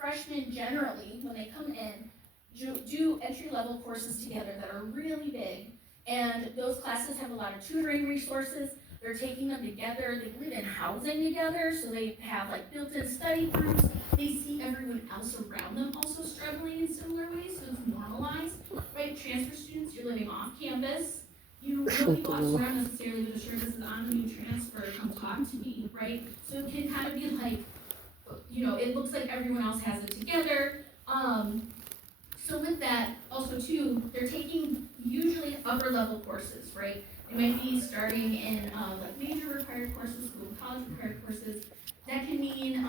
freshmen generally, when they come in, do entry-level courses together that are really big, and those classes have a lot of tutoring resources. They're taking them together, they live in housing together, so they have like built-in study groups. They see everyone else around them also struggling in similar ways, so it's normalized, right? Transfer students, you're living off campus. Nobody walks around necessarily with a shirt that says, I'm a new transfer, come talk to me, right? So it can kind of be like, it looks like everyone else has it together. So with that, also too, they're taking usually upper level courses, right? They might be starting in like major required courses, school and college required courses. That can mean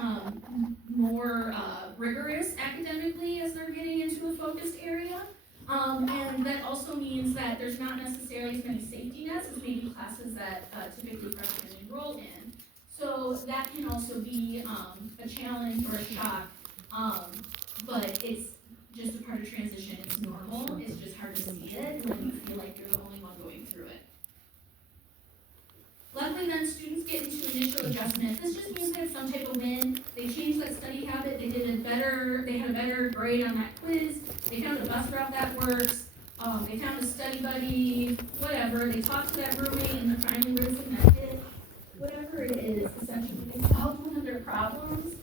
more rigorous academically as they're getting into a focused area. And that also means that there's not necessarily as many safety nets as maybe classes that typically freshmen enroll in. So that can also be a challenge or a shock, but it's just a part of transition. It's normal. It's just hard to see it when you feel like you're the only one going through it. Luckily then, students get into initial adjustment. This just means they have some type of win. They changed that study habit. They had a better grade on that quiz. They found a bus route that works. They found a study buddy, whatever. They talked to that roommate and they're finally realizing that whatever it is, essentially, they solved one of their problems.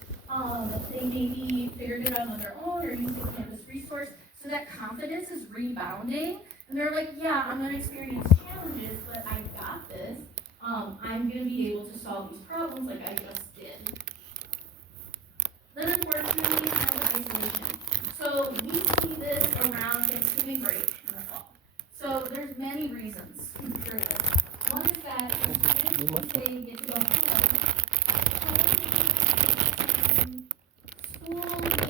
They maybe figured it out on their own or used a campus resource. So that confidence is rebounding. And they're like, yeah, I'm going to experience challenges, but I got this. I'm going to be able to solve these problems like I just did. Then unfortunately, isolation. So we see this around Thanksgiving break in the fall. So there's many reasons for this. One is that students say get to go home. School, it's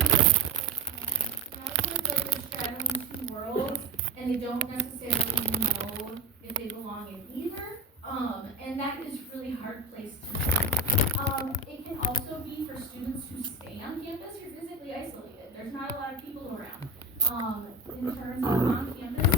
like they're straddling two worlds, and they don't necessarily know if they belong in either. And that is a really hard place to be. It can also be for students who stay on campus. You're physically isolated. There's not a lot of people around. In terms of on campus,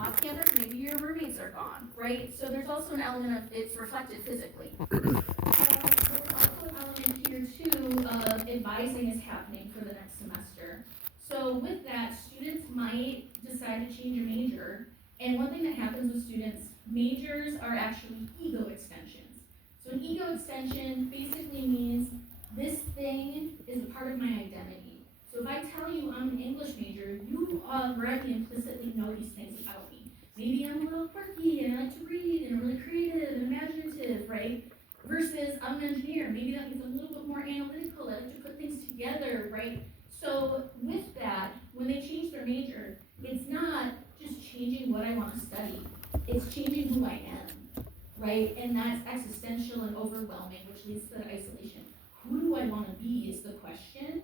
off campus, maybe your roommates are gone, right? So there's also an element of it's reflected physically. There's also an element here too of advising is happening for the next semester. So with that, students might decide to change a major. And one thing that happens with students, majors are actually ego extensions. So an ego extension basically means this thing is a part of my identity. So if I tell you I'm an English major, you already implicitly know these things about me. Maybe I'm a little quirky and I like to read and I'm really creative and imaginative, right? Versus I'm an engineer. Maybe that means I'm a little bit more analytical. I like to put things together, right? So with that, when they change their major, it's not just changing what I want to study. It's changing who I am, right? And that's existential and overwhelming, which leads to that isolation. Who do I want to be is the question.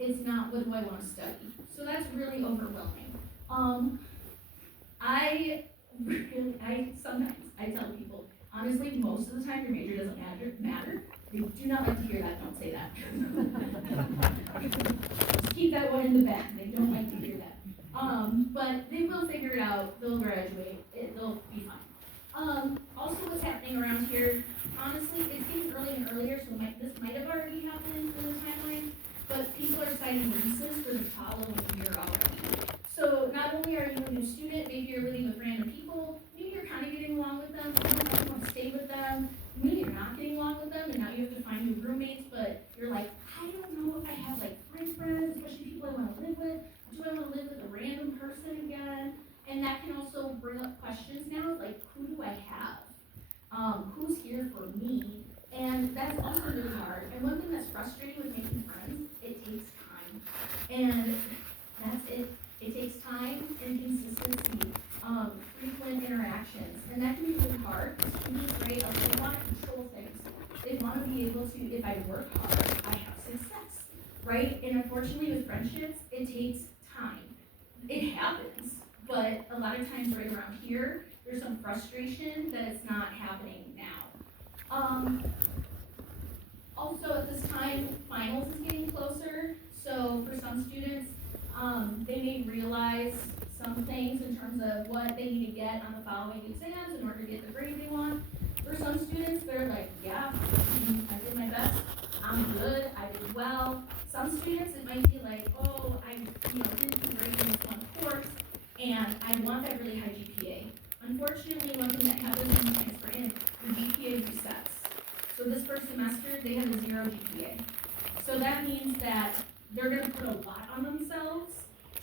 It's not what do I want to study. So that's really overwhelming. Sometimes I tell people, honestly, most of the time your major doesn't matter. They do not like to hear that. Don't say that. Just keep that one in the back. They don't like to hear that. But they will figure it out. They'll graduate. They'll be fine. Also, what's happening around here, honestly, it seems earlier and earlier, so this might have already happened in the timeline, but people are signing leases for the following year already. So not only are you a new student, maybe you're living with random people, maybe you're kind of getting along with them, you don't really want to stay with them, maybe you're not getting along with them, and now you have to find new roommates, but you're like, I don't know if I have like friends, especially people I want to live with. Do I want to live with a random person again? And that can also bring up questions now, like who do I have? Who's here for me? And that's also really hard. And one thing that's frustrating with making friends, it takes time. And that's it. It takes time and consistency, frequent interactions. And that can be really hard. Students, right? They want to control things. They want to be able to, if I work hard, I have success, right? And unfortunately with friendships, it takes time. It happens, but a lot of times right around here, there's some frustration that it's not happening now. Also at this time, finals is getting closer, so for some students, they may realize some things in terms of what they need to get on the following exams in order to get the grade they want. For some students, they're like, yeah, I did my best, I'm good, I did well. Some students, it might be like, oh, I didn't do great in this one course, and I want that really high GPA. Unfortunately, one thing that happens when you transfer in, your GPA resets. So this first semester, they have a 0 GPA. So that means that they're going to put a lot on themselves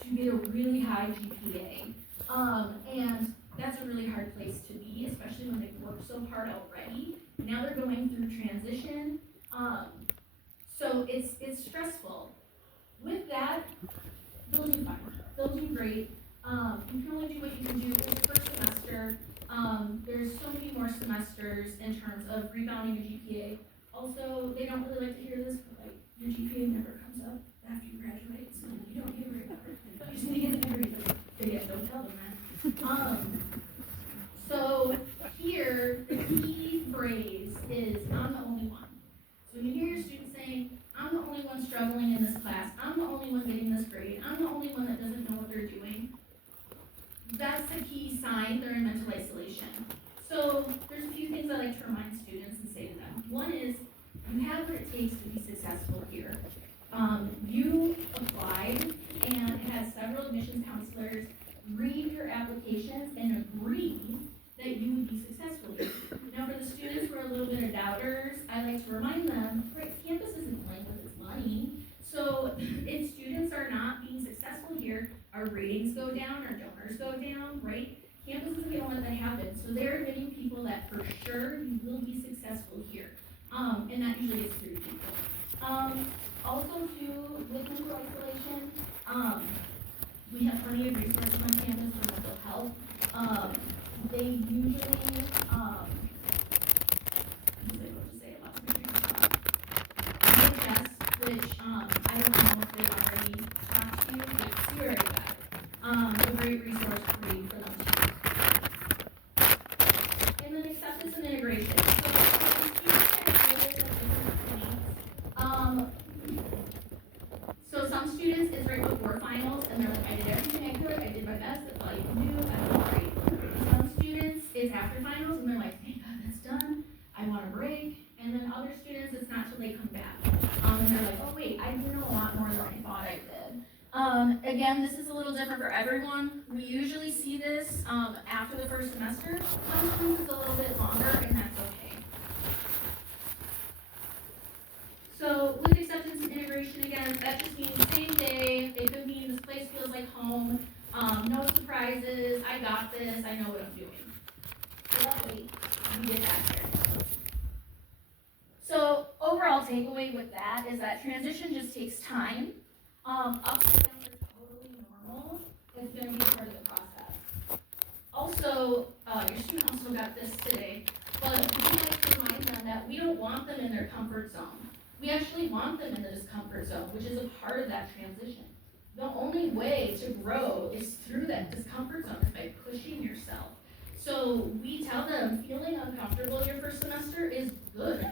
to get a really high GPA. And that's a really hard place to be, especially when they've worked so hard already. Now they're going through transition. So it's stressful. With that, they'll do fine. They'll do great. You can only do what you can do in the first semester. There's so many more semesters in terms of rebounding your GPA. Also, they don't really like to hear this, but like your GPA never comes up after you graduate, so you don't get a grade. You just need to get a degree. But don't tell them that. So here, the key phrase is, I'm the only one. So when you hear your students saying, I'm the only one struggling in this class, I'm the only one getting this grade, I'm the only one that doesn't know what they're doing, that's the key sign they're in mental isolation. So there's a few things I like to remind students and say to them. One is, you have what it takes to be successful here. You applied and had several admissions counselors read your applications and agree that you would be successful here. Now for the students who are a little bit of doubters, I like to remind them, right, campus isn't playing with its money. So if students are not being successful here, our ratings go down, our donors go down, right? Campus isn't going to let that happen. So they're admitting people that for sure you will be successful here. And that usually is 3 people. Also too, with mental isolation, we have plenty of resources on campus for mental health. They usually, DHS, which I don't know if they already talked to you. Yes, you already got it. A great resource for you for them to use. And then acceptance and integration. So some students, it's right before finals, and they're like, I did everything I could, I did my best, that's all you can do, that's great. Some students, it's after finals, and they're like, thank God that's done, I want a break. And then other students, it's not till they come back. And they're like, oh wait, I do know a lot more than I thought I did. Again, this is a little different for everyone. We usually see this after the first semester. Some students it's a little bit longer, and that's okay. So with acceptance and integration, again, that just means same day. It could mean this place feels like home. No surprises. I got this. I know what I'm doing. So that way, we get that here. So overall takeaway with that is that transition just takes time. Ups and downs are totally normal. It's going to be a part of the process. Also, your student also got this today, but we like to remind them that we don't want them in their comfort zone. We actually want them in the discomfort zone, which is a part of that transition. The only way to grow is through that discomfort zone, is by pushing yourself. So we tell them feeling uncomfortable your first semester is good.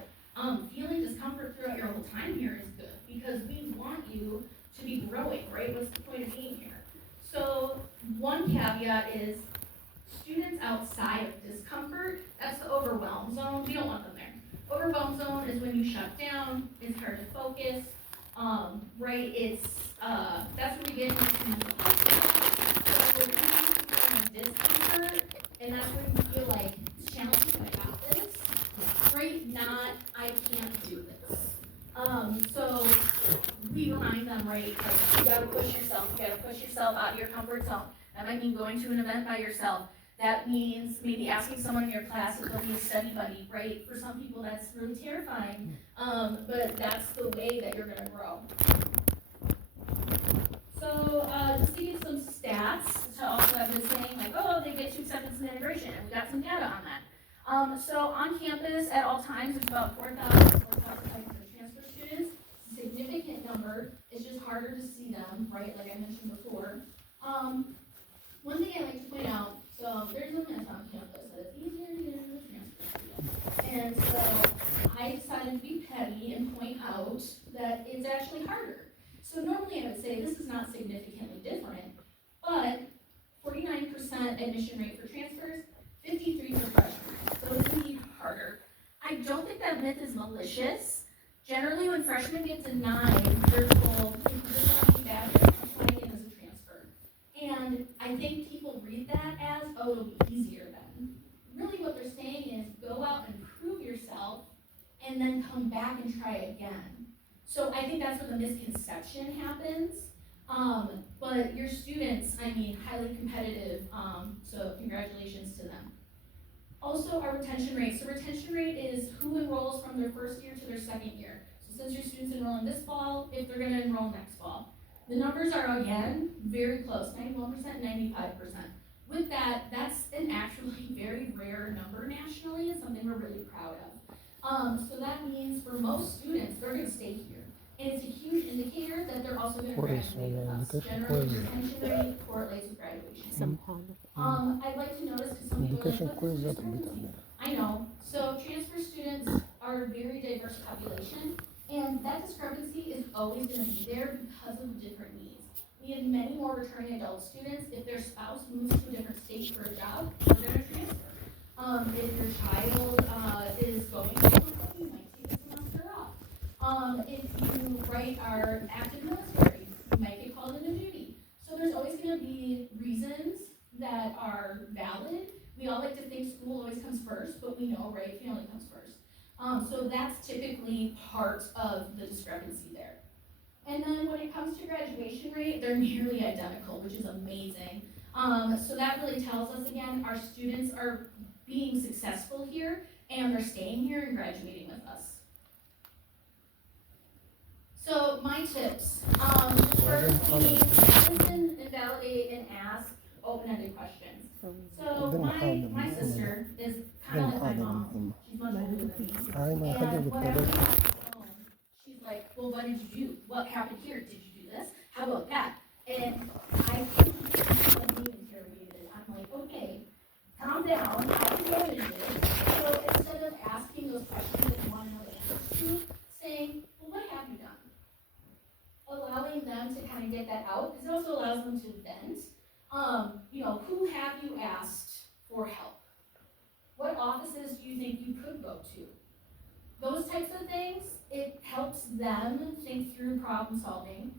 Feeling discomfort throughout your whole time here is good because we want you to be growing, right? What's the point of being here? So one caveat is students outside of discomfort, that's the overwhelm zone. We don't want them there. Overwhelm zone is when you shut down, it's hard to focus, right? It's, that's where we get into mental health. So we're in discomfort, and that's where you feel like it's challenging, I got this, right? Not, I can't do this. So we remind them, right, like, you gotta push yourself out of your comfort zone. That might mean going to an event by yourself. That means maybe asking someone in your class if they'll be a study buddy, right? For some people, that's really terrifying, but that's the way that you're going to grow. So just to give some stats to also have been saying, like, oh, they get to acceptance and integration, and we got some data on that. So on campus at all times, there's about 4,500 transfer students. It's a significant number. It's just harder to see them, right, like I mentioned before. One thing I like to point out, so there's a myth on campus that it's easier to get into the transfer student. And so I decided to be petty and point out that it's actually harder. So normally I would say this is not significantly different, but 49% admission rate for transfers, 53% for freshmen. So it's indeed harder. I don't think that myth is malicious, Generally, when freshmen get to 9, they're told, if you really want to be bad, apply in as a transfer. And I think people read that as, oh, it'll be easier then. Really what they're saying is, go out and prove yourself, and then come back and try again. So I think that's where the misconception happens. But your students, I mean, highly competitive, so congratulations to them. Also, our retention rate. So retention rate is who enrolls from their first year to their second year. So since your students enroll in this fall, if they're gonna enroll next fall. The numbers are, again, very close, 91%, 95%. With that, that's an actually very rare number nationally and something we're really proud of. So that means for most students, they're gonna stay here. And it's a huge indicator that they're also gonna graduate with us. Generally, retention rate correlates with graduation. I'd like to notice, because some people are like, what's the discrepancy? I know, so transfer students are a very diverse population, and that discrepancy is always gonna be there because of different needs. We have many more returning adult students. If their spouse moves to a different state for a job, they're gonna transfer. If your child is going to school, you might take a semester off. If you are active military, you might get called into duty. So there's always going to be reasons that are valid. We all like to think school always comes first, but we know, right, family comes first. So that's typically part of the discrepancy there. And then when it comes to graduation rate, they're nearly identical, which is amazing. So that really tells us, again, our students are being successful here, and they're staying here and graduating with us. So my tips, first we listen, invalidate, and ask open-ended questions. So my sister is kind of like my mom. She's much older than me. And whenever we ask her home, she's like, well, what did you do? What happened here? Did you do this? How about that? And I feel like being interrogated. I'm like, okay, calm down. I can go into it. So instead of asking those questions that you want to know the answers to, saying, well, what have you done? Allowing them to kind of get that out, because it also allows them to vent. Who have you asked for help? What offices do you think you could go to? Those types of things, it helps them think through problem solving.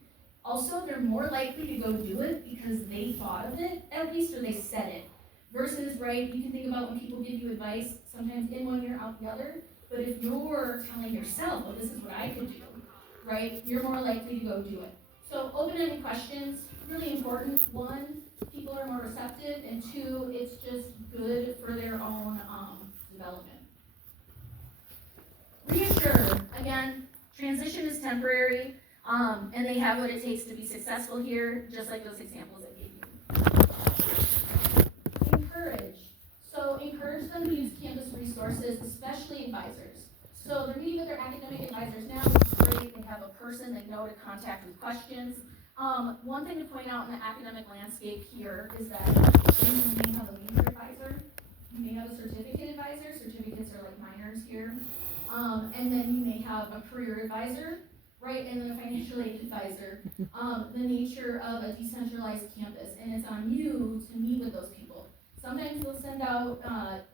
Also, they're more likely to go do it because they thought of it, at least, or they said it. Versus, right, you can think about when people give you advice, sometimes in one ear, out the other. But if you're telling yourself, well, this is what I could do, right, you're more likely to go do it. So open-ended questions, really important. 1, people are more receptive, and 2, it's just good for their own development. Reassure, again, transition is temporary, and they have what it takes to be successful here, just like those examples I gave you. Encourage. So encourage them to use campus resources, especially advisors. So they're meeting with their academic advisors now, which is great. They have a person they know to contact with questions. One thing to point out in the academic landscape here is that you may have a major advisor, you may have a certificate advisor. Certificates are like minors here. And then you may have a career advisor, right, and then a financial aid advisor. The nature of a decentralized campus, and it's on you to meet with those people. Sometimes they'll send out,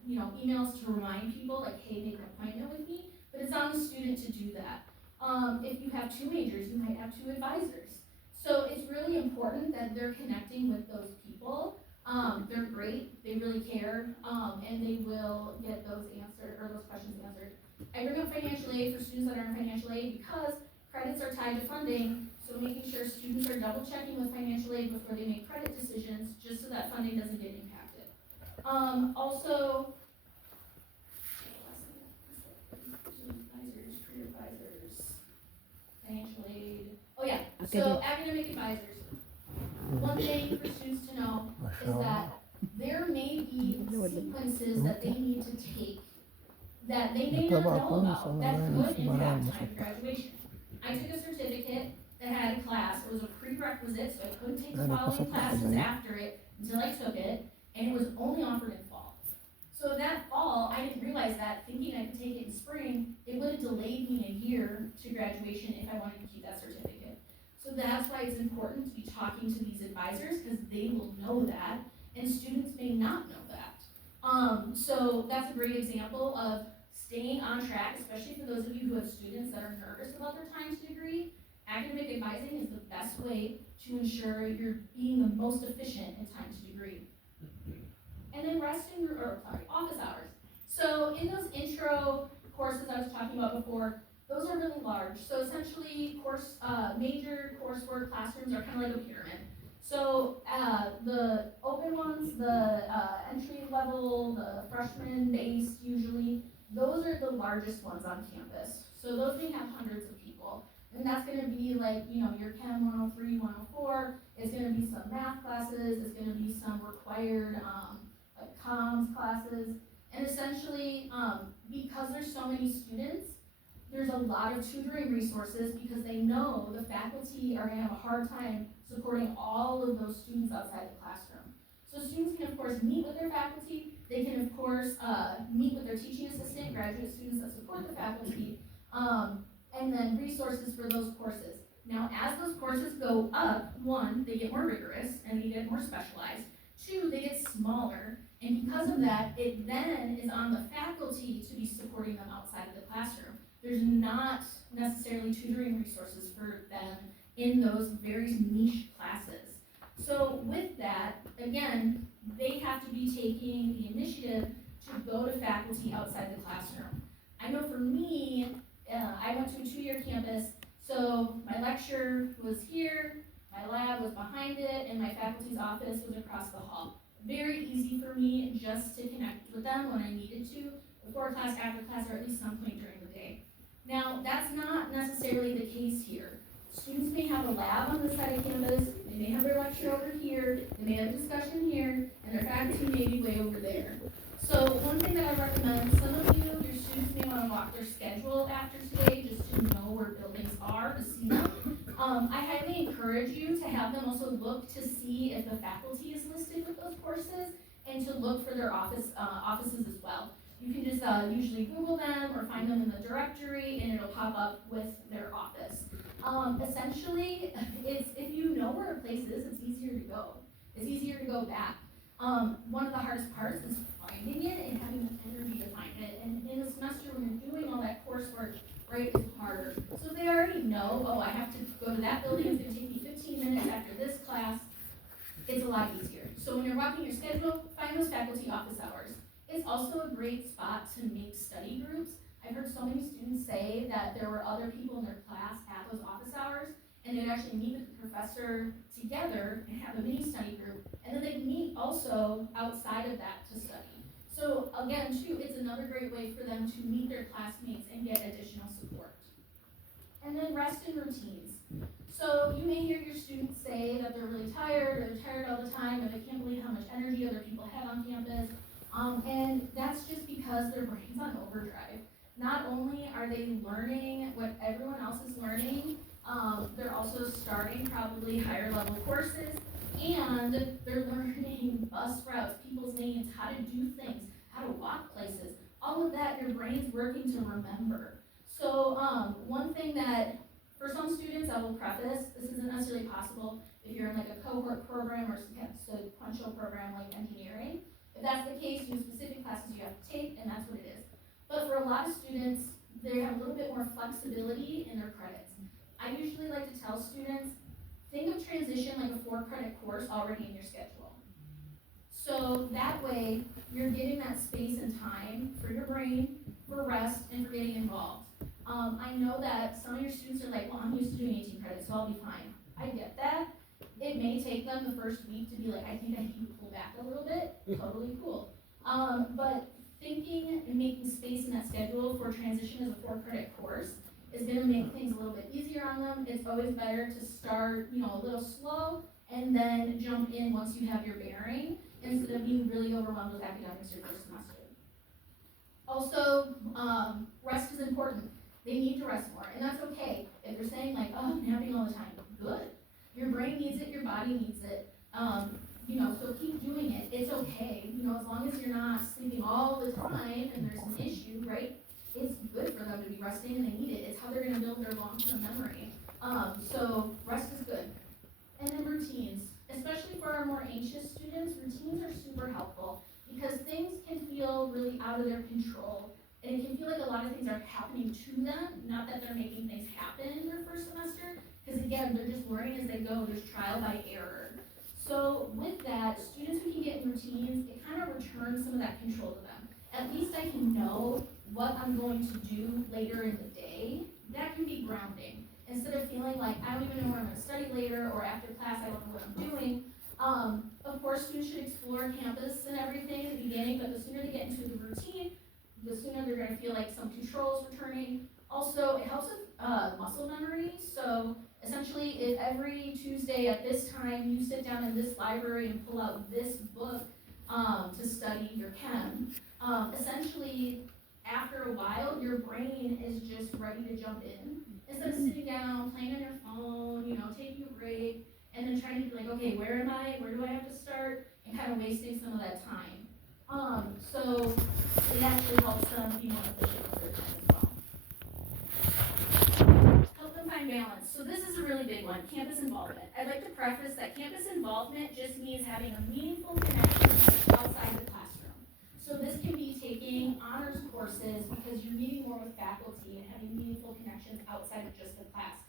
emails to remind people, like, hey, make an appointment with me, but it's on the student to do that. If you have 2 majors, you might have 2 advisors. So it's really important that they're connecting with those people. They're great, they really care, and they will get those answered, or those questions answered. I bring up financial aid for students that are in financial aid because credits are tied to funding, so making sure students are double checking with financial aid before they make credit decisions, just so that funding doesn't get impacted. Also, advisors, career advisors, financial aid. Oh yeah, so academic advisors. One thing for students to know is that there may be sequences that they need to take that they may not know about that could impact time to graduation. I took a certificate that had a class. It was a prerequisite, so I couldn't take the following classes after it until I took it, and it was only offered in fall. So that fall, I didn't realize that, thinking I could take it in spring, it would have delayed me a year to graduation if I wanted to keep that certificate. So that's why it's important to be talking to these advisors, because they will know that, and students may not know that. So that's a great example of staying on track, especially for those of you who have students that are nervous about their time to degree, academic advising is the best way to ensure you're being the most efficient in time to degree. And then office hours. So in those intro courses I was talking about before, those are really large. So essentially, major coursework classrooms are kind of like a pyramid. So the open ones, the entry level, the freshman based usually, those are the largest ones on campus. So those may have hundreds of people. And that's going to be like, your Chem 103, 104. It's going to be some math classes. It's going to be some required like comms classes. And essentially, because there's so many students, there's a lot of tutoring resources because they know the faculty are going to have a hard time supporting all of those students outside the classroom. So students can, of course, meet with their faculty. They can, of course, meet with their teaching assistant, graduate students that support the faculty, and then resources for those courses. Now, as those courses go up, one, they get more rigorous and they get more specialized. Two, they get smaller. And because of that, it then is on the faculty to be supporting them outside of the classroom. There's not necessarily tutoring resources for them in those very niche classes. So with that, again, they have to be taking the initiative to go to faculty outside the classroom. I know for me, I went to a 2-year campus, so my lecture was here, my lab was behind it, and my faculty's office was across the hall. Very easy for me just to connect with them when I needed to, before class, after class, or at least some point during the day. Now, that's not necessarily the case here. Students may have a lab on this side of campus, they may have their lecture over here, they may have a discussion here, and their faculty may be way over there. So one thing that I recommend, some of you, your students may want to walk their schedule after today just to know where buildings are, to see them. I highly encourage you to have them also look to see if the faculty is listed with those courses and to look for their offices as well. You can just usually Google them or find them in the directory and it'll pop up with their office. Essentially, if you know where a place is, it's easier to go. It's easier to go back. One of the hardest parts is finding it and having the energy to find it. And in a semester when you're doing all that coursework, right, is harder. So they already know, oh, I have to go to that building, it's going to take me 15 minutes after this class. It's a lot easier. So when you're walking your schedule, find those faculty office hours. It's also a great spot to make study groups. I've heard so many students say that there were other people in their class at those office hours, and they'd actually meet with the professor together and have a mini study group, and then they'd meet also outside of that to study. So again, too, it's another great way for them to meet their classmates and get additional support. And then rest and routines. So you may hear your students say that they're really tired, or they're tired all the time, or they can't believe how much energy other people have on campus. And that's just because their brain's on overdrive. Not only are they learning what everyone else is learning, they're also starting probably higher level courses, and they're learning bus routes, people's names, how to do things, how to walk places. All of that, your brain's working to remember. So one thing that, for some students, I will preface, this isn't necessarily possible if you're in like a cohort program or some kind of sequential program like engineering. If that's the case, you have specific classes you have to take, and that's what it is. But for a lot of students, they have a little bit more flexibility in their credits. I usually like to tell students, think of transition like a 4-credit course already in your schedule. So that way, you're getting that space and time for your brain, for rest, and for getting involved. I know that some of your students are like, well, I'm used to doing 18 credits, so I'll be fine. I get that. It may take them the first week to be like, I think I need to pull back a little bit. Totally cool. But thinking and making space in that schedule for transition as a 4-credit course is going to make things a little bit easier on them. It's always better to start, a little slow and then jump in once you have your bearing instead of being really overwhelmed with academics your first semester. Also, rest is important. They need to rest more, and that's okay. If they're saying like, oh, I'm napping all the time, good. Your brain needs it, your body needs it. So keep doing it. It's okay. As long as you're not sleeping all the time and there's an issue, right? It's good for them to be resting and they need it. It's how they're going to build their long-term memory. So rest is good. And then routines, especially for our more anxious students, routines are super helpful because things can feel really out of their control and it can feel like a lot of things are happening to them, not that they're making things happen in their first semester, because again, they're just learning as they go, there's trial by error. So with that, students who can get in routines, it kind of returns some of that control to them. At least I can know what I'm going to do later in the day. That can be grounding. Instead of feeling like I don't even know what I'm going to study later, or after class I don't know what I'm doing. Of course, students should explore campus and everything at the beginning, but the sooner they get into the routine, the sooner they're going to feel like some controls returning. Also, it helps with muscle memory. So essentially, if every Tuesday at this time you sit down in this library and pull out this book to study your chem, essentially after a while your brain is just ready to jump in. Instead of sitting down, playing on your phone, taking a break, and then trying to be like, okay, where am I? Where do I have to start? And kind of wasting some of that time. So it actually helps them be more efficient with their time as well. Help them find balance. So this is a really big one, campus involvement. I'd like to preface that campus involvement just means having a meaningful connection outside the classroom. So this can be taking honors courses because you're meeting more with faculty and having meaningful connections outside of just the class.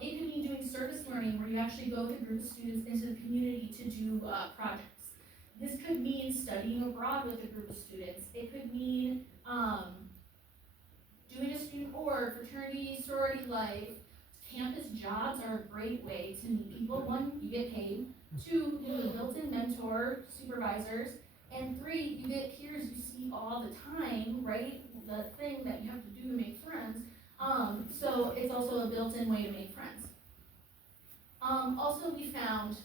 It could mean doing service learning where you actually go with a group of students into the community to do projects. This could mean studying abroad with a group of students. It could mean doing a student org, fraternity, sorority life. Campus jobs are a great way to meet people. One, you get paid. Two, you have a built-in mentor, supervisors. And three, you get peers you see all the time, right? The thing that you have to do to make friends. So it's also a built-in way to make friends. Also, we found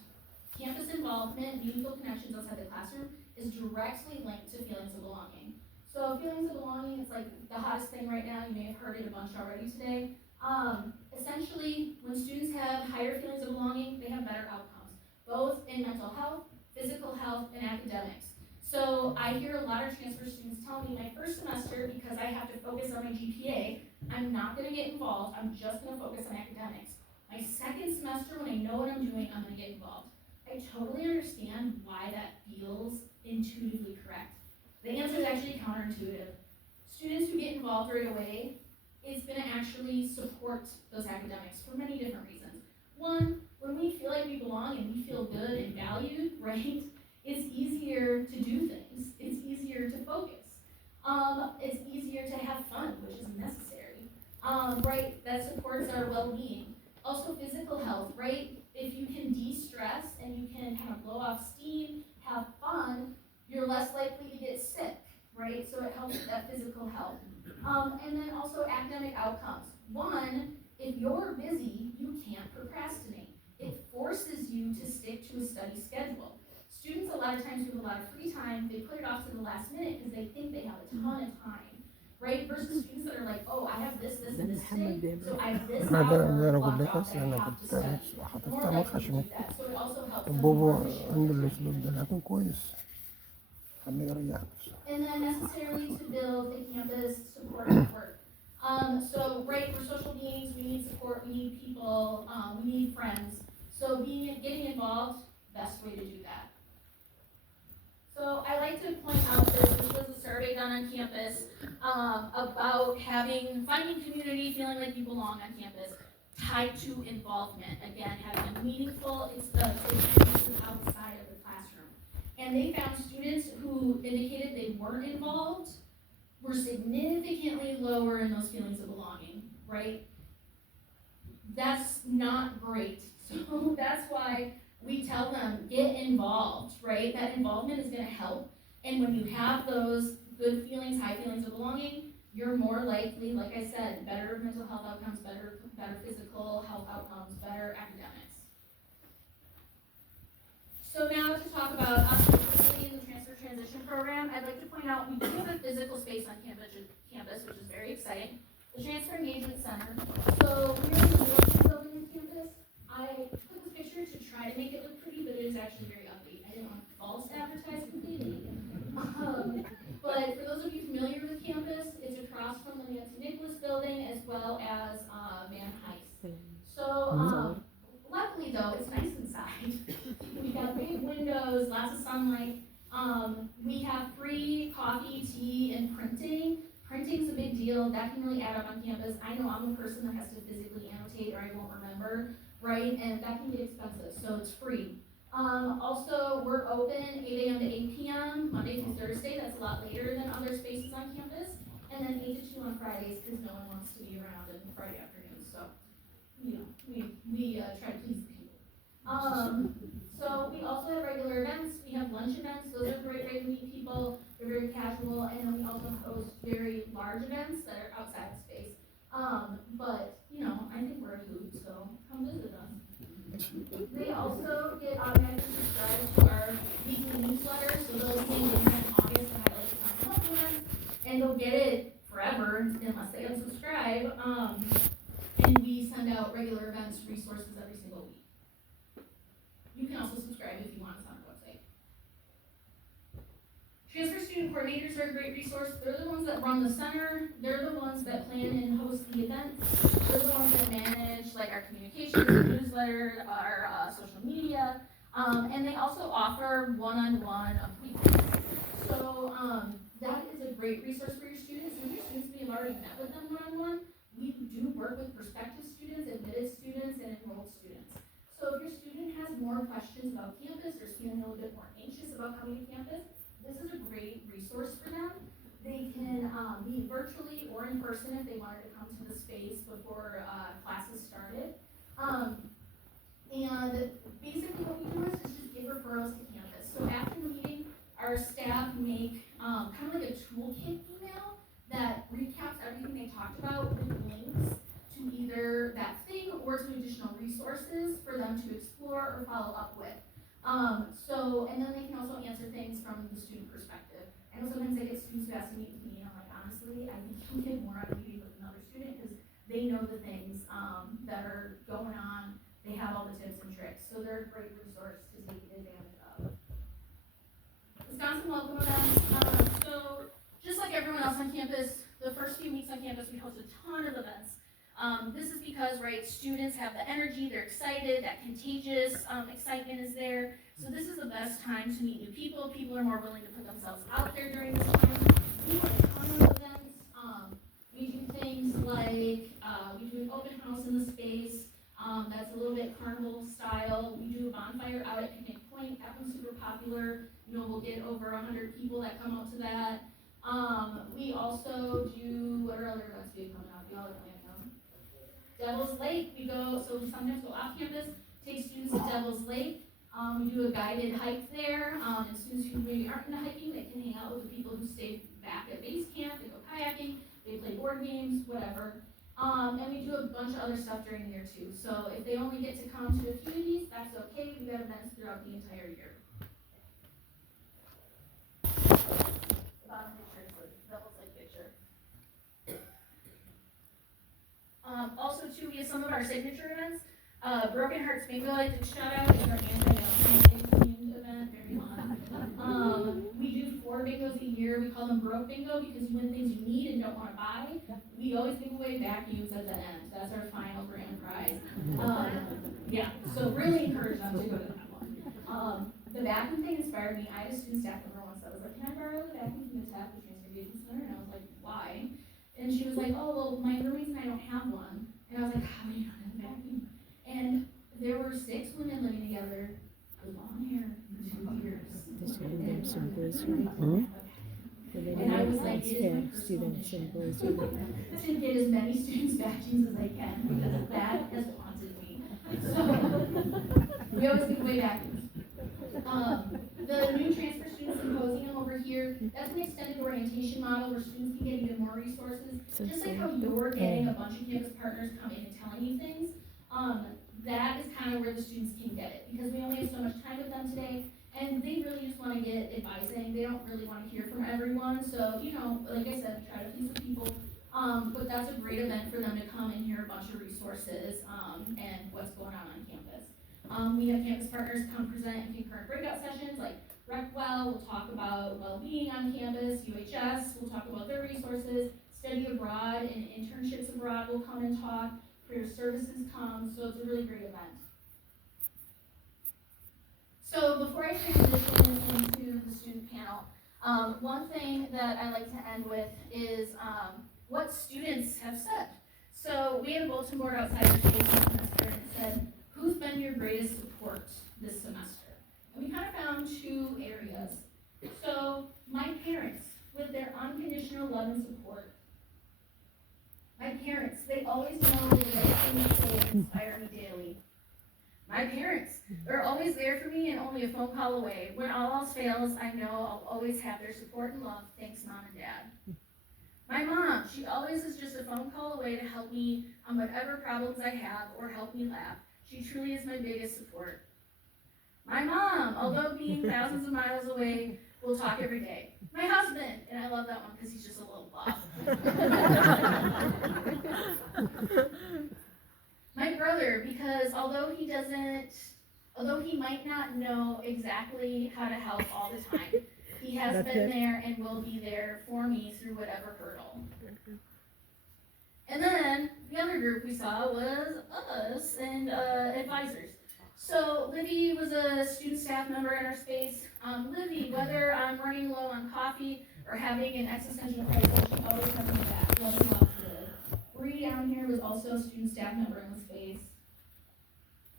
campus involvement, meaningful connections outside the classroom is directly linked to feelings of belonging. So feelings of belonging, it's like the hottest thing right now. You may have heard it a bunch already today. Essentially, when students have higher feelings of belonging, they have better outcomes, both in mental health, physical health, and academics. So I hear a lot of transfer students tell me my first semester, because I have to focus on my GPA, I'm not going to get involved, I'm just going to focus on academics. My second semester, when I know what I'm doing, I'm going to get involved. I totally understand why that feels intuitively correct. The answer is actually counterintuitive. Students who get involved right away, it's going to actually support those academics for many different reasons. One, when we feel like we belong and we feel good and valued, right, it's easier to do things. It's easier to focus. It's easier to have fun, which is necessary, right? That supports our well-being. Also physical health, right? If you can de-stress and you can kind of blow off steam, have fun, you're less likely to get sick, right? So it helps with that physical health. And then also academic outcomes. One, if you're busy, you can't procrastinate. It forces you to stick to a study schedule. Students, a lot of times, who have a lot of free time, they put it off to the last minute because they think they have a ton of time, right? Versus students that are like, oh, I have this, and this today, so I have this hour blocked off that I have to study. More likely to do that, so it also helps them be more efficient. And then necessarily to build a campus support network. So right, we're social beings, we need support, we need people, we need friends. So getting involved, best way to do that. So I like to point out this was a survey done on campus about finding community, feeling like you belong on campus, tied to involvement. Again, having a meaningful experiences outside of the classroom. And they found students who indicated they weren't involved were significantly lower in those feelings of belonging, right? That's not great. So that's why we tell them, get involved, right? That involvement is going to help. And when you have those good feelings, high feelings of belonging, you're more likely, like I said, better mental health outcomes, better physical health outcomes, better academics. So now to talk about specifically in the transfer transition program, I'd like to point out we do have a physical space on campus, which is very exciting. The Transfer Engagement Center. So we're in the Wilson building on campus. I took this picture to try to make it look pretty, but it is actually very ugly. I didn't want to false advertise completely. But for those of you familiar with campus, it's across from the Nancy Nicholas building as well as Van Heist. So luckily though, it's nice inside. We've got big windows, lots of sunlight. We have free coffee, tea, and printing. Printing's won't remember, right? And that can get expensive, so it's free. Also, we're open 8 a.m. to 8 p.m. Monday through Thursday. That's a lot later than other spaces on campus. And then 8 to 2 on Fridays because no one wants to be around on Friday afternoons. So, we try to please the people. So we also have regular events. We have lunch events. Those are a great way to meet people. They're very casual. And then we also host very large events that are outside the space. But, I think we're a hoot, so come visit us. They also get automatically subscribed to our weekly newsletter, so those things in August that highlight the compliments, and they'll get it forever unless they unsubscribe. And we send out regular events resources every single week. You can also subscribe if you want. It's on our website. Transfer student coordinators are a great resource. They're the ones that run the center. They're the ones that plan and host the events. They're the ones that manage our communications, our newsletter, our social media, and they also offer one-on-one appointments. So that is a great resource for your students. And your students may have already met with them one-on-one. We do work with prospective students, admitted students, and enrolled students. So if your student has more questions about campus or is feeling a little bit more anxious about coming to campus, this is a great resource for them. They can meet virtually or in person if they wanted to come to the space before classes started. And basically what we do is just give referrals to campus. So after the meeting, our staff make kind of like a toolkit email that recaps everything they talked about with links to either that thing or to additional resources for them to explore or follow up with. And then they can also answer things from the student perspective. I know sometimes I get students who ask to meet with me, and I'm like, honestly, I think you get more out of meeting with another student because they know the things that are going on. They have all the tips and tricks, so they're a great resource to take advantage of. Wisconsin Welcome Events. So just like everyone else on campus, the first few weeks on campus, we host a ton of events. This is because, students have the energy, they're excited, that contagious excitement is there. So this is the best time to meet new people. People are more willing to put themselves out there during this time. We do a ton of events. We do things like, we do an open house in the space that's a little bit carnival style. We do a bonfire out at Picnic Point. That one's super popular. We'll get over 100 people that come out to that. We also do, what are other events we have coming up? Y'all are planning. Devil's Lake, we sometimes go off campus, take students to Devil's Lake. We do a guided hike there, and students who maybe aren't into hiking, they can hang out with the people who stay back at base camp, they go kayaking, they play board games, whatever. And we do a bunch of other stuff during the year too. So if they only get to come to a few of these, that's okay. We have events throughout the entire year. The bottom picture is the Devil's Lake picture. Also, too, we have some of our signature events. Broken Hearts Bingo, I like to shout out. It's our anti-themed event, very fun. We do 4 bingos a year. We call them broke bingo because you win things you need and don't want to buy. We always give away vacuums at the end. That's our final grand prize. So really encourage them to go to that one. The vacuum thing inspired me. I had a student staff member once that was like, "Can I borrow the vacuum from the tap at Transportation Center?" And I was like, "Why?" And she was like, "Oh, well, my roommates and I don't have one." And I was like, "How do you not have a vacuum?" And there were 6 women living together with long hair for 2 years. And I was like, "It is my personal mission to get as many students vacuums as I can because that has haunted me." So we always give away vacuums. The new Transfer Student Symposium over here, that's an extended orientation model where students can get even more resources. Just like how you're getting a bunch of campus partners coming and telling you things, that is kind of where the students can get it because we only have so much time with them today and they really just want to get advising. They don't really want to hear from everyone. So, like I said, try to please the people. But that's a great event for them to come and hear a bunch of resources and what's going on campus. We have campus partners come present in concurrent breakout sessions like RecWell will talk about well-being on campus, UHS will talk about their resources, study abroad and internships abroad will come and talk, career services come, so it's a really great event. So before I transition into the student panel, one thing that I like to end with is what students have said. So we had a bulletin board outside our space this semester, and it said, "Who's been your greatest support this semester?" And we kind of found two areas. So my parents, with their unconditional love and support. My parents, they always know the right thing to say and inspire me daily. My parents, they're always there for me and only a phone call away. When all else fails, I know I'll always have their support and love. Thanks, Mom and Dad. My mom, she always is just a phone call away to help me on whatever problems I have or help me laugh. She truly is my biggest support. My mom, although being thousands of miles away, will talk every day. My husband, and I love that one because he's just a little buff. My brother, because although he might not know exactly how to help all the time, he has been there and will be there for me through whatever hurdle. And then the other group we saw was us and advisors. So Livy was a student staff member in our space. Livy, whether I'm running low on coffee or having an existential crisis, she always has my back. Love and love good. Bree down here was also a student staff member in the space.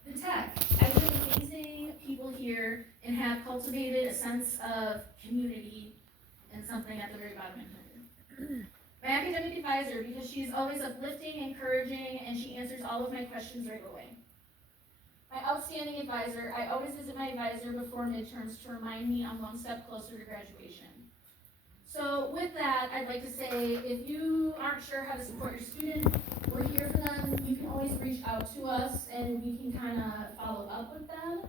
The tech, I've met amazing people here and have cultivated a sense of community and something at the very bottom of here. My academic advisor, because she's always uplifting, encouraging, and she answers all of my questions right away. My outstanding advisor, I always visit my advisor before midterms to remind me I'm one step closer to graduation. So with that, I'd like to say, if you aren't sure how to support your student, we're here for them. You can always reach out to us and we can kind of follow up with them.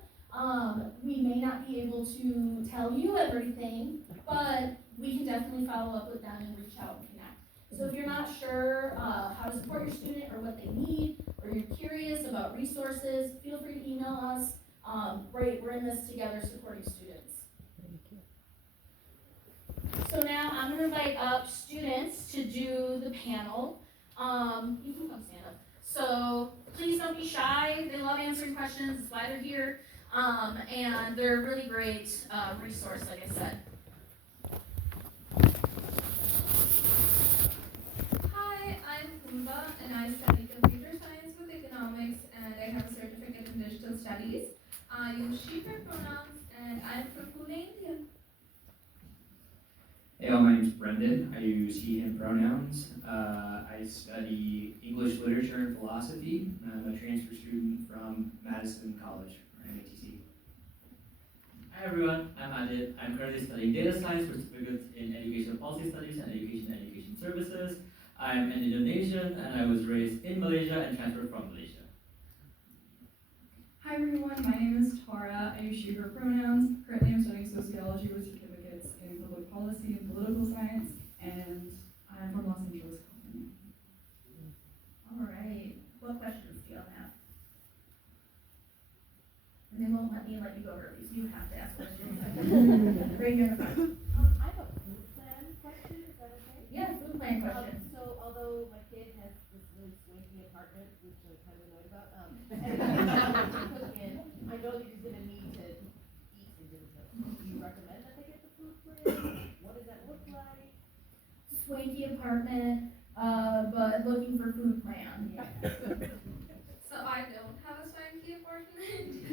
We may not be able to tell you everything, but we can definitely follow up with them and reach out and connect. So if you're not sure how to support your student or what they need, or you're curious about resources, feel free to email us. We're in this together supporting students. So now I'm going to invite up students to do the panel. You can come stand up. So please don't be shy. They love answering questions. That's why they're here. And they're a really great resource, like I said. Hi, I'm Kumba, and I study computer science with economics, and I have a certificate in digital studies. I use she, her pronouns, and I'm from Pune, India. Hey all, my name is Brendan. I use he, him pronouns. I study English literature and philosophy. I'm a transfer student from Madison College, or MATC. Hi everyone, I'm Adit. I'm currently studying data science with certificates in educational policy studies and education services. I'm an Indonesian and I was raised in Malaysia and transferred from Malaysia. Hi everyone, my name is Tara. I use she, her pronouns. Currently I'm studying sociology with certificates in public policy and political science, and I'm from Los Angeles, California. All right. What questions do y'all have? And they won't let me let you go early, so you have to ask questions. Right here in the front. I have a food plan question, is that okay? Yeah, food plan question. So although my kid has this really swanky apartment, which I'm kind of annoyed about, and to cook in, I know that he's gonna need to eat and do this. Do you recommend that they get the food plan? What does that look like? Swanky apartment, but looking for food plan. So I don't have a swanky apartment,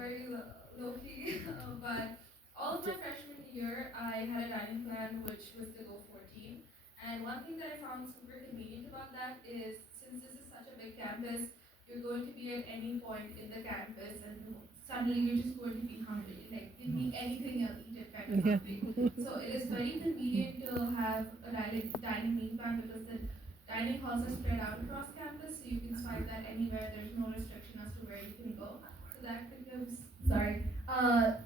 very low-key, but all of my freshman year, I had a dining plan which was the Go 14, and one thing that I found super convenient about that is, since this is such a big campus, you're going to be at any point in the campus and suddenly you're just going to be hungry, like give me anything I'll eat it kind of hungry. So it is very convenient to have a dining meal plan because the dining halls are spread out across campus, so you can swipe that anywhere. There's no restriction as to where you can go. So that becomes. Sorry.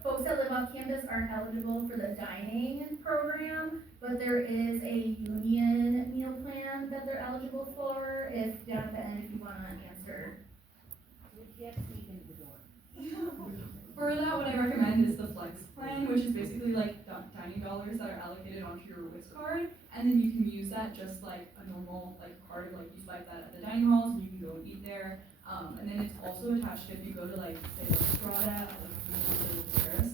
Folks that live off campus aren't eligible for the dining program, but there is a union meal plan that they're eligible for. If down at the end, if you want to answer. You can't sneak into the door. For that, what I recommend is the flex plan, which is basically like dining dollars that are allocated onto your Wiz card, and then you can use that just like a normal like card, like you swipe that at the dining halls and you can go and eat there. And then it's also attached if you go to like say the Strada at the Terrace,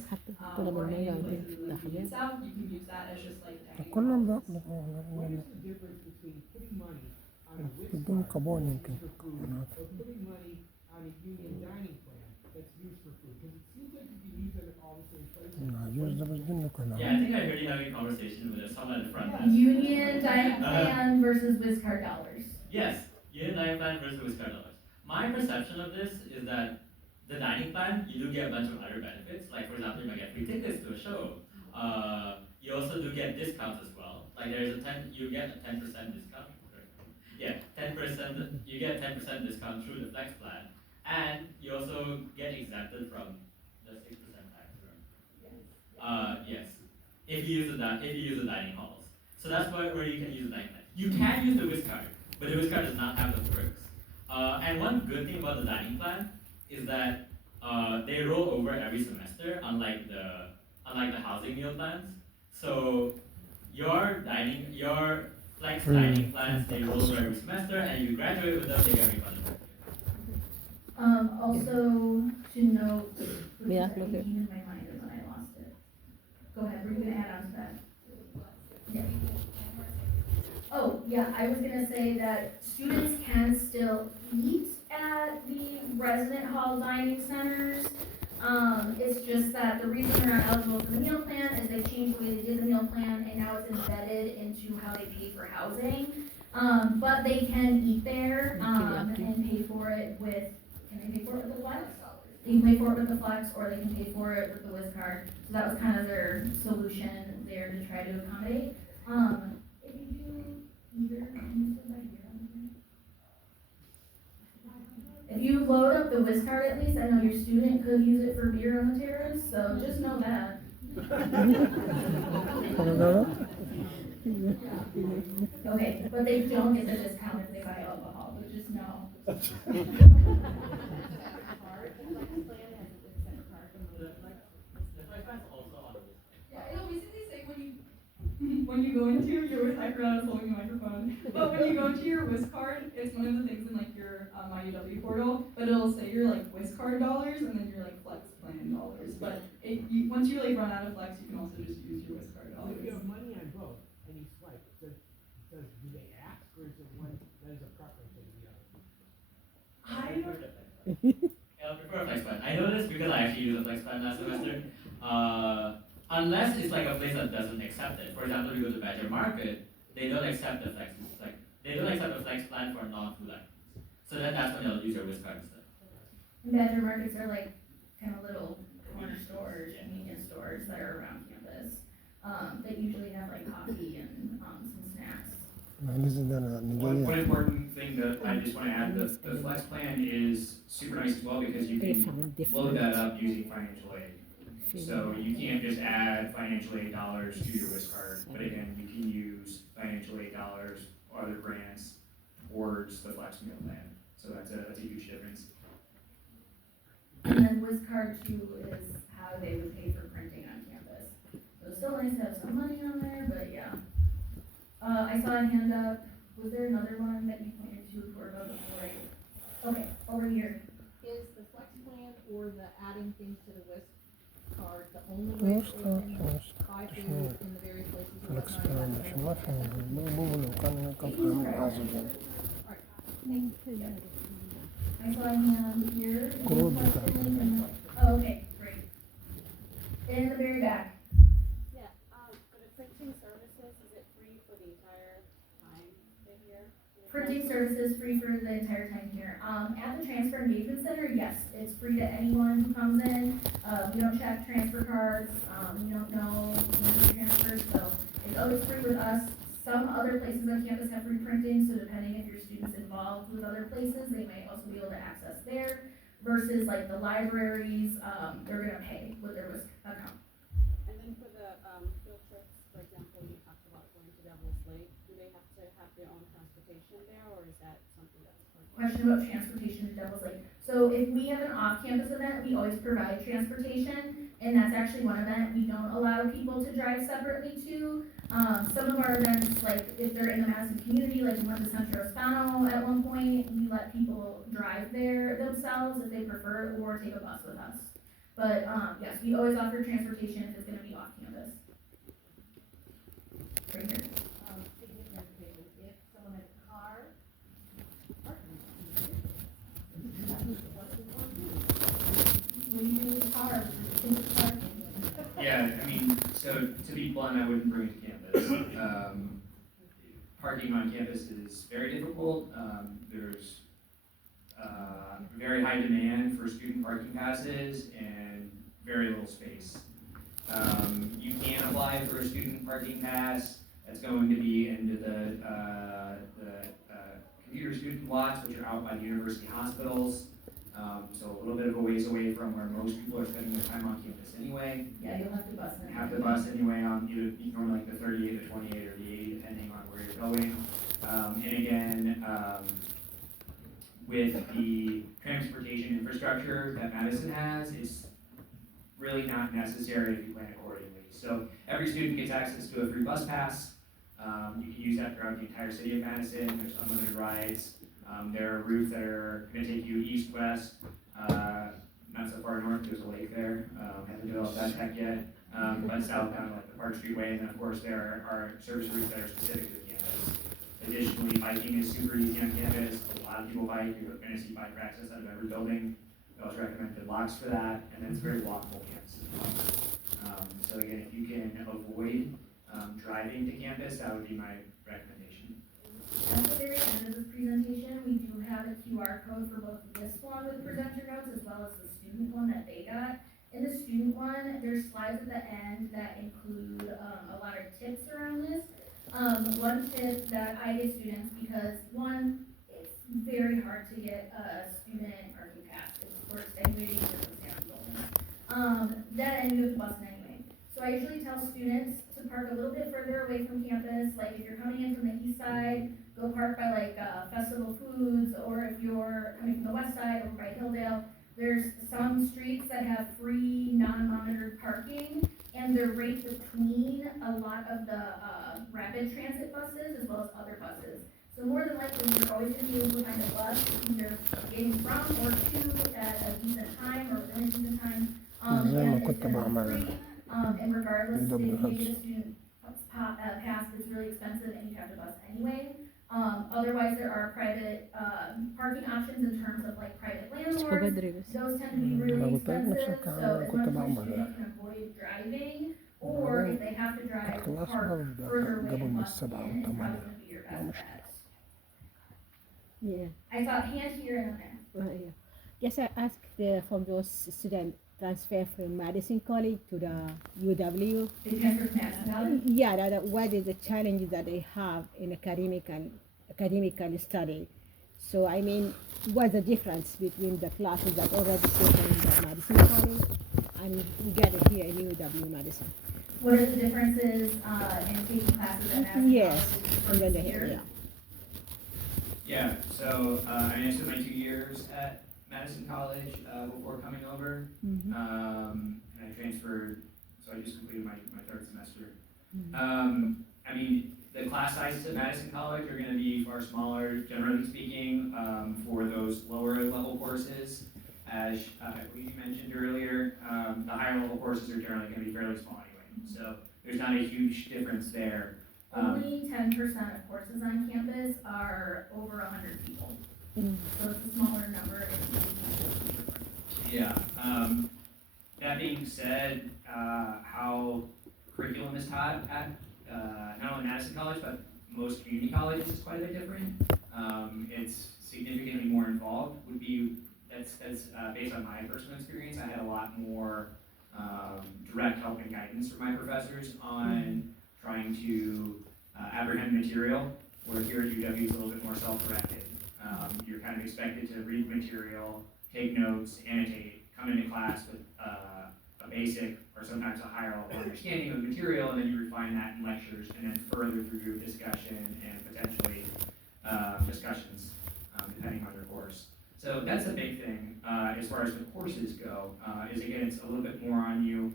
or any of the places like Union South, you can use that as just like dining halls. What is the difference between putting money on a WIC بدون card كابون that's يمكن. used for food, or putting money on a union dining plan that's used for food? Because it seems like you can use it at all the same places. يجوز ده بس دينه كلام. Yeah, I think I heard you having a conversation with someone at the front desk. Union dining plan versus Whiz card dollars. Yes, union dining plan versus Wisconsin dollars. My perception of this is that the dining plan, you do get a bunch of other benefits. Like for example, you might get free tickets to a show. You also do get discounts as well. Like you get a 10% discount. Yeah, 10%. You get 10% discount through the flex plan, and you also get exempted from the 6% tax. Yes, if you use the dining halls. So that's where you can use the dining plan. You can use the Wiz card, but the Wiz card does not have those perks. And one good thing about the dining plan is that they roll over every semester, unlike the housing meal plans. So your flex dining plans, they roll over every semester, and if you graduate with them, they get refunded. Also to note, Yeah, what look here. came in my mind is when I lost it. Go ahead, were you gonna add on to that? Yeah. Oh, yeah, I was gonna say that students can still eat at the resident hall dining centers. It's just that the reason they're not eligible for the meal plan is they changed the way they did the meal plan, and now it's embedded into how they pay for housing. But they can eat there, and pay for it with, can they pay for it with the flex? They can pay for it with the flex, or they can pay for it with the Wiz card. So that was kind of their solution there to try to accommodate. If you do either, if you load up the Wiz card at least, I know your student could use it for beer on the terrace, so just know that. Okay, but they don't get the discount if they buy alcohol, but just know. Card, like the plan has a WIC card from the like. Yeah, it'll basically say when you go into your Wiz, I forgot I was holding the microphone, but when you go into your Wiz card, it's one of the things in like your MyUW portal, but it'll say your like Wiz card dollars and then your like flex plan dollars. But once you like run out of flex, you can also just use your Wiz card So dollars. if you have money on both and you swipe, do they ask, or is it one that is a preference over the other? I don't. I prefer a flex plan. I know this because I actually used a flex plan last semester. Unless it's like a place that doesn't accept it. For example, you go to Badger Market, they don't accept the flex. They don't accept the flex plan for non-food items. So then that's when they'll use your Wiz card instead. Badger markets are like kind of little corner stores, convenience stores that are around campus. That usually have like coffee and some snacks. One important thing that I just want to add, the flex plan is super nice as well because you can load that up using financial aid. So you can't just add financial aid dollars to your Wiz card, but again, you can use financial aid dollars or other grants towards the flex meal plan. So that's a huge difference. And then Wiz card too is how they would pay for printing on campus. So it's still nice to have some money on there, but yeah. I saw a hand up. Was there another one that you pointed to for about before? Okay, over here. Is the flex plan or the adding things to the WIC card the only way that they can buy food in the various places where it's not عشان ما فهم مو كان فاهم الرازق I saw a hand here. Any Good. questions? Oh, okay, great. In the very back. Yeah, for the printing services, is it free for the entire time they're here? Printing services free for the entire time here. At the Transfer Engagement Center, yes, it's free to anyone who comes in. We don't check transfer cards, we don't know when to transfer, so it's always free with us. Some other places on campus have free printing, so depending if your student's involved with other places, they might also be able to access there. Versus like the libraries, they're gonna pay with their WISC account. And then for the field trips, for example, you talked about going to Devil's Lake, do they have to have their own transportation there, or is that something that's? Question about transportation to Devil's Lake. So if we have an off-campus event, we always provide transportation, and that's actually one event we don't allow people to drive separately to. Some of our events, like if they're in the Madison community, like we went to Centro Hispano at one point, we let people drive there themselves if they prefer, or take a bus with us. But yes, we always offer transportation if it's gonna be off-campus. Right here. Speaking of transportation, if someone has a car So to be blunt, I wouldn't bring it to campus. Parking on campus is very difficult. There's very high demand for student parking passes and very little space. You can apply for a student parking pass. That's going to be into the computer student lots, which are out by the university hospitals. So a little bit of a ways away from where most people are spending their time on campus anyway. Yeah, you'll have to bus in. Have to bus anyway on either normally like the 38, the 28, or the 80, depending on where you're going. And again, with the transportation infrastructure that Madison has, it's really not necessary if you plan accordingly. So every student gets access to a free bus pass. You can use that throughout the entire city of Madison. There's unlimited rides. There are routes that are going to take you east-west, not so far north. There's a lake there. Haven't developed that tech yet. But southbound, like the Park Street Way, and then of course there are service routes that are specific to the campus. Additionally, biking is super easy on campus. A lot of people bike. You're going to see bike access out of every building. I always recommend the locks for that, and then it's very walkable campus as well. So again, if you can avoid driving to campus, that would be my recommendation. At the very end of this presentation, we do have a QR code for both this one with presenter notes as well as the student one that they got. In the student one, there's slides at the end that include a lot of tips around this. One tip that I give students, because one, it's very hard to get a student parking pass. It's for extenuating circumstances only. Then you have to bus in anyway. So I usually tell students to park a little bit further away from campus. Like if you're coming in from the east side, go park by like Festival Foods, or if you're coming from the west side, over by Hilldale. There's some streets that have free non-monitored parking, and they're right between a lot of the rapid transit buses as well as other buses. So more than likely, you're always going to be able to find a bus either getting from or to at a decent time or within a decent time. And it's going to be free. And regardless, if you get a student pass that's really expensive and you have to bus anyway. Otherwise, there are private parking options in terms of like private landlords. Those tend to be really expensive, so as much as a student can avoid driving, or if they have to drive, park further away and bus in, is probably going to be your best bet. Yeah. I saw a hand here and there. Yeah. Yes, I asked from those students transfer from Madison College to the UW. They transfer from Madison College? Yeah, what is the challenges that they have in academical study? So I mean, what's the difference between the classes that already taken in the Madison College and we get it here in UW Madison? What are the differences in taking classes at Madison Yes, College and then versus they here? yeah. Yeah, so I spent my 2 years at Madison College before coming over, Mm-hmm. and I transferred, so I just completed my third semester. Mm-hmm. I mean, the class sizes at Madison College are going to be far smaller, generally speaking, for those lower level courses. As we mentioned earlier, the higher level courses are generally going to be fairly small anyway, so there's not a huge difference there. Only 10% of courses on campus are over 100 people. Mm. So it's a smaller number. Yeah. That being said, how curriculum is taught at not only Madison College, but most community colleges is quite a bit different. It's significantly more involved. That's based on my personal experience. I had a lot more direct help and guidance from my professors on trying to apprehend material, where here at UW it's a little bit more self-directed. You're kind of expected to read material, take notes, annotate, come into class with a basic or sometimes a higher level understanding of the material, and then you refine that in lectures, and then further through group discussion and potentially discussions, depending on your course. So that's a big thing as far as the courses go, is again, it's a little bit more on you.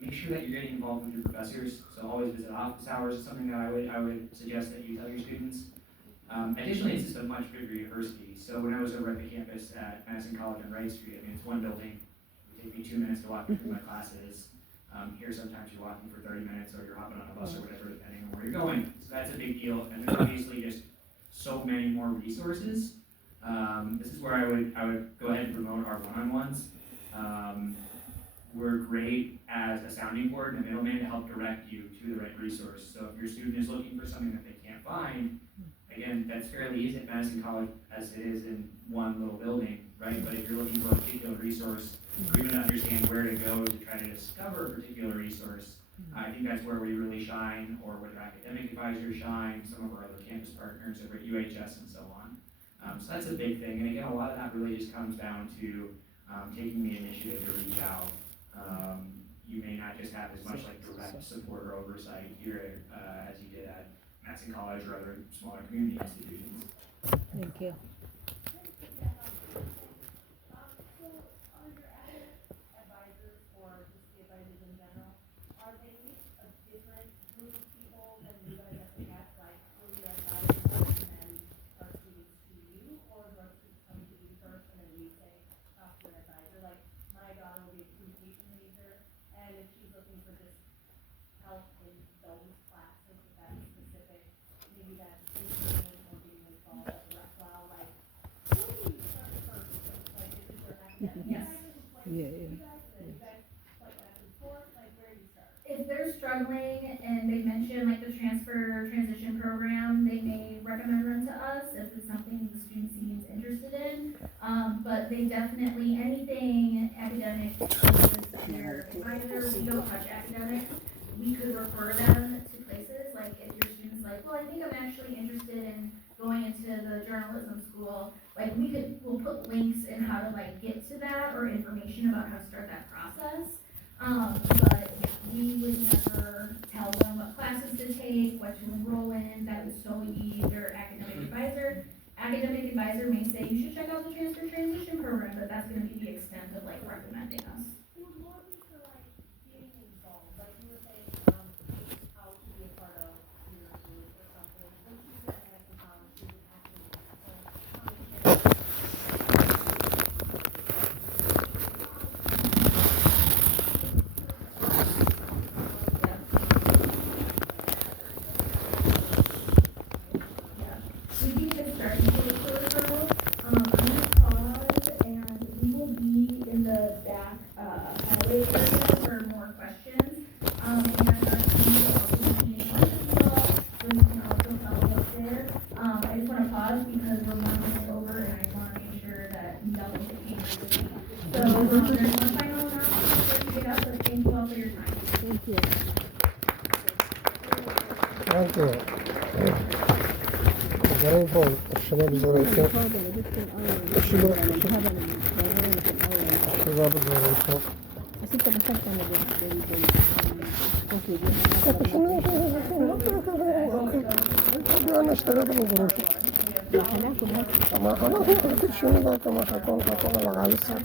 Make sure that you're getting involved with your professors. So always visit office hours is something that I would suggest that you tell your students. Additionally, it's just a much bigger university. So when I was over at the campus at Madison College on Wright Street, I mean, it's one building. It would take me 2 minutes to walk through my classes. Here, sometimes you're walking for 30 minutes or you're hopping on a bus or whatever, depending on where you're going. So that's a big deal. And there's obviously just so many more resources. This is where I would go ahead and promote our one-on-ones. we're great as a sounding board and a middleman to help direct you to the right resource. So if your student is looking for something that they can't find, again, that's fairly easy at Madison College as it is in one little building, right? But if you're looking for a particular resource, or even to understand where to go to try to discover a particular resource, I think that's where we really shine, or where our academic advisors shine, some of our other campus partners over at UHS and so on. So that's a big thing. And again, a lot of that really just comes down to taking the initiative to reach out. You may not just have as much like direct support or oversight here as you did at Madison College or other smaller community institutions. Thank you. Yes. Yeah. If they're struggling and they mention like the transition program, they may recommend them to us if it's something the student seems interested in. But they definitely, anything academic is their advisor. We don't touch academics. We could refer them to places, like if your student's like, well, I think I'm actually interested in going into the journalism school, like we'll put links in how to like get to that or information about how to start that process. But yeah, we would never tell them what classes to take, what to enroll in. That would solely be their academic advisor. Academic advisor may say you should check out the transfer transition program, but that's going to be the extent of like recommending us. Thank you. Very full. الشباب الزريفة. الشباب الزريفة. أنا اشتريت بالقروش. ما خلاص قلت شنو ذاك ما حكون على الساعة.